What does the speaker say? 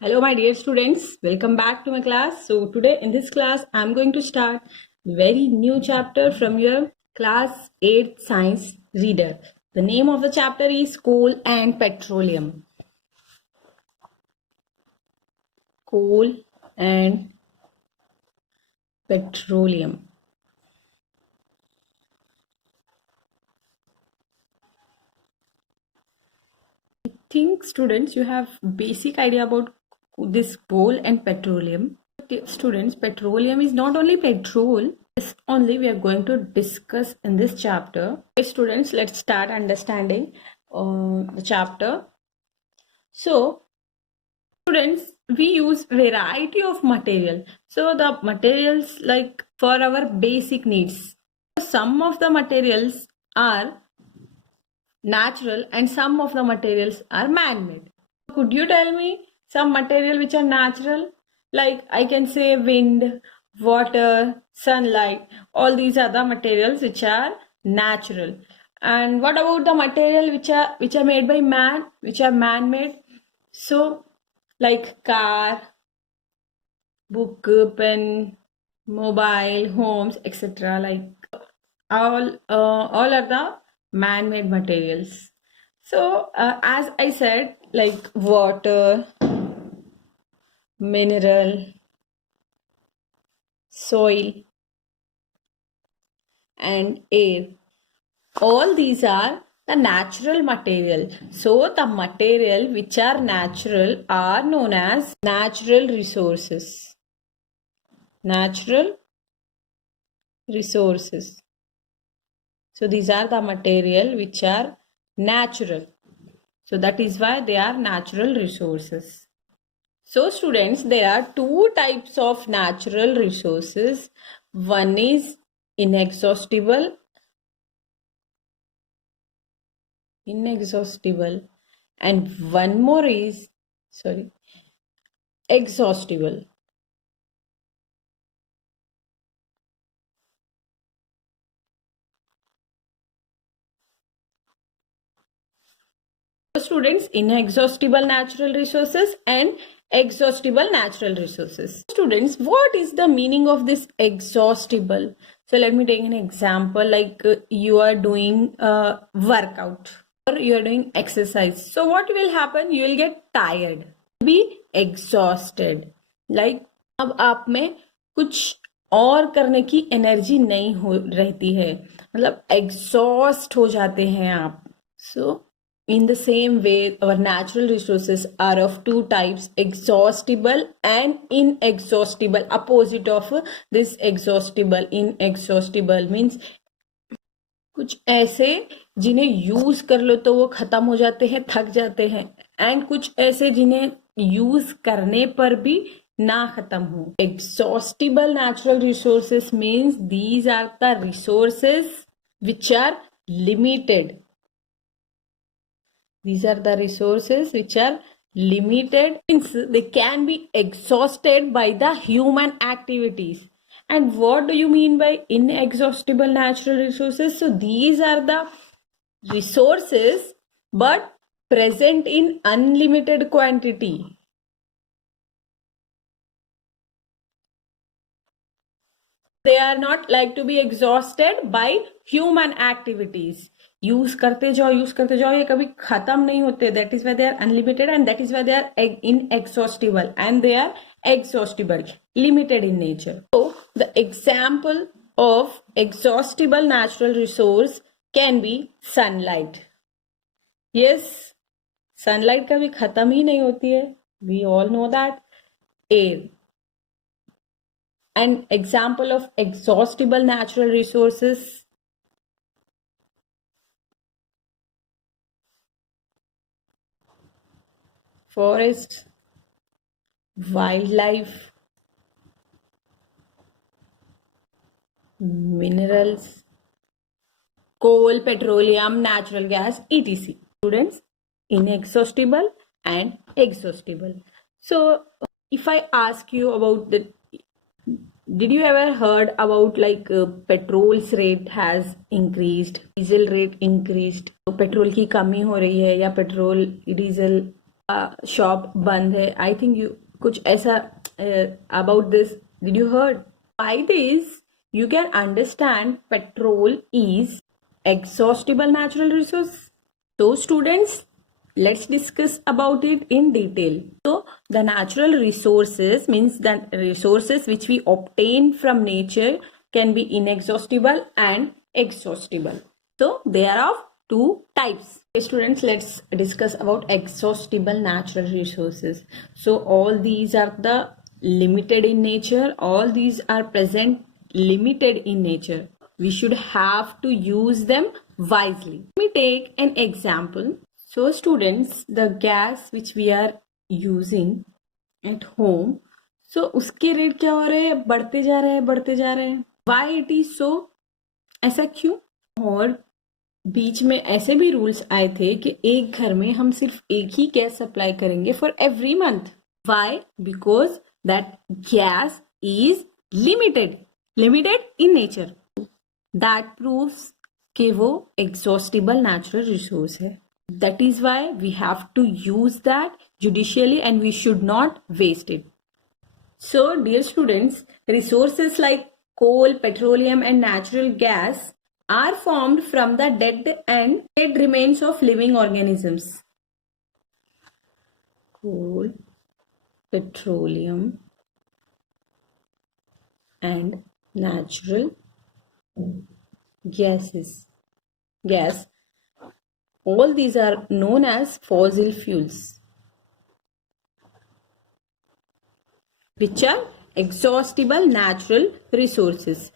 Hello, my dear students. Welcome back to my class. So today in this class, I'm going to start a very new chapter from your class 8 science reader. The name of the chapter is Coal and Petroleum. Coal and Petroleum. I think students, you have basic idea about this coal and petroleum. Students, petroleum is not only petrol. This only we are going to discuss in this chapter. Okay, students, let's start understanding the chapter. So, students, we use variety of material. So the materials like for our basic needs. Some of the materials are natural and some of the materials are man-made. Could you tell me some material which are natural? Like I can say wind, water, sunlight. All these are the materials which are natural. And what about the material which are made by man, which are man-made? So like car, book, pen, mobile, homes, etc. Like all are the man-made materials. So as I said, like water, mineral, soil, and air, all these are the natural material. So the material which are natural are known as natural resources. Natural resources. So these are the material which are natural. So that is why they are natural resources. So students, there are two types of natural resources. One is inexhaustible, and one more is, exhaustible. Students, inexhaustible natural resources and exhaustible natural resources. Students, what is the meaning of this exhaustible? So let me take an example, like you are doing a workout or you are doing exercise. So what will happen? You will get tired, be exhausted. Like अब आप में कुछ और करने की energy नहीं हो रहती है, मतलब एग्जॉस्ट हो जाते हैं आप. So in the same way, our natural resources are of two types, exhaustible and inexhaustible. Opposite of this exhaustible, inexhaustible means कुछ ऐसे जिन्हें यूज कर लो तो वो खत्म हो जाते हैं, थक जाते हैं, एंड कुछ ऐसे जिन्हें यूज करने पर भी ना खत्म हो. Exhaustible natural resources means these are the resources which are limited. These are the resources which are limited. They can be exhausted by the human activities. And what do you mean by inexhaustible natural resources? So these are the resources but present in unlimited quantity. They are not like to be exhausted by human activities. यूज करते जाओ ये कभी खत्म नहीं होते. That is why they are unlimited and that is why they are inexhaustible and they are exhaustible, limited in nature. So the example of exhaustible natural resource can be sunlight. Yes, sunlight कभी खत्म ही नहीं होती है. We all know that. Air. An example of exhaustible natural resources, forests, wildlife, minerals, coal, petroleum, natural gas, etc. Students, inexhaustible and exhaustible. So if I ask you about did you ever heard about like petrol's rate has increased, diesel rate increased, तो petrol की कमी हो रही है या petrol diesel shop बंद है. I think you कुछ ऐसा about this did you heard. By this you can understand petrol is exhaustible natural resource. So students, let's discuss about it in detail. So the natural resources means the resources which we obtain from nature can be inexhaustible and exhaustible. So there are two types. Okay, students, let's discuss about exhaustible natural resources. So all these are the limited in nature. All these are present limited in nature. We should have to use them wisely. Let me take an example. So students, the gas which we are using at home, so उसके rate क्या हो रहे हैं, बढ़ते जा रहे हैं, बढ़ते जा रहे हैं. Why it is so? ऐसा क्यों? और बीच में ऐसे भी रूल्स आए थे कि एक घर में हम सिर्फ एक ही गैस सप्लाई करेंगे for every month. Why? Because that gas is limited in nature. That proves कि वो एग्जॉस्टिबल नेचुरल रिसोर्स है. That is why we have to use that judiciously and we should not waste it. So, dear students, resources like coal, petroleum and natural gas are formed from the dead remains of living organisms. Coal, petroleum and natural gas. All these are known as fossil fuels, which are exhaustible natural resources.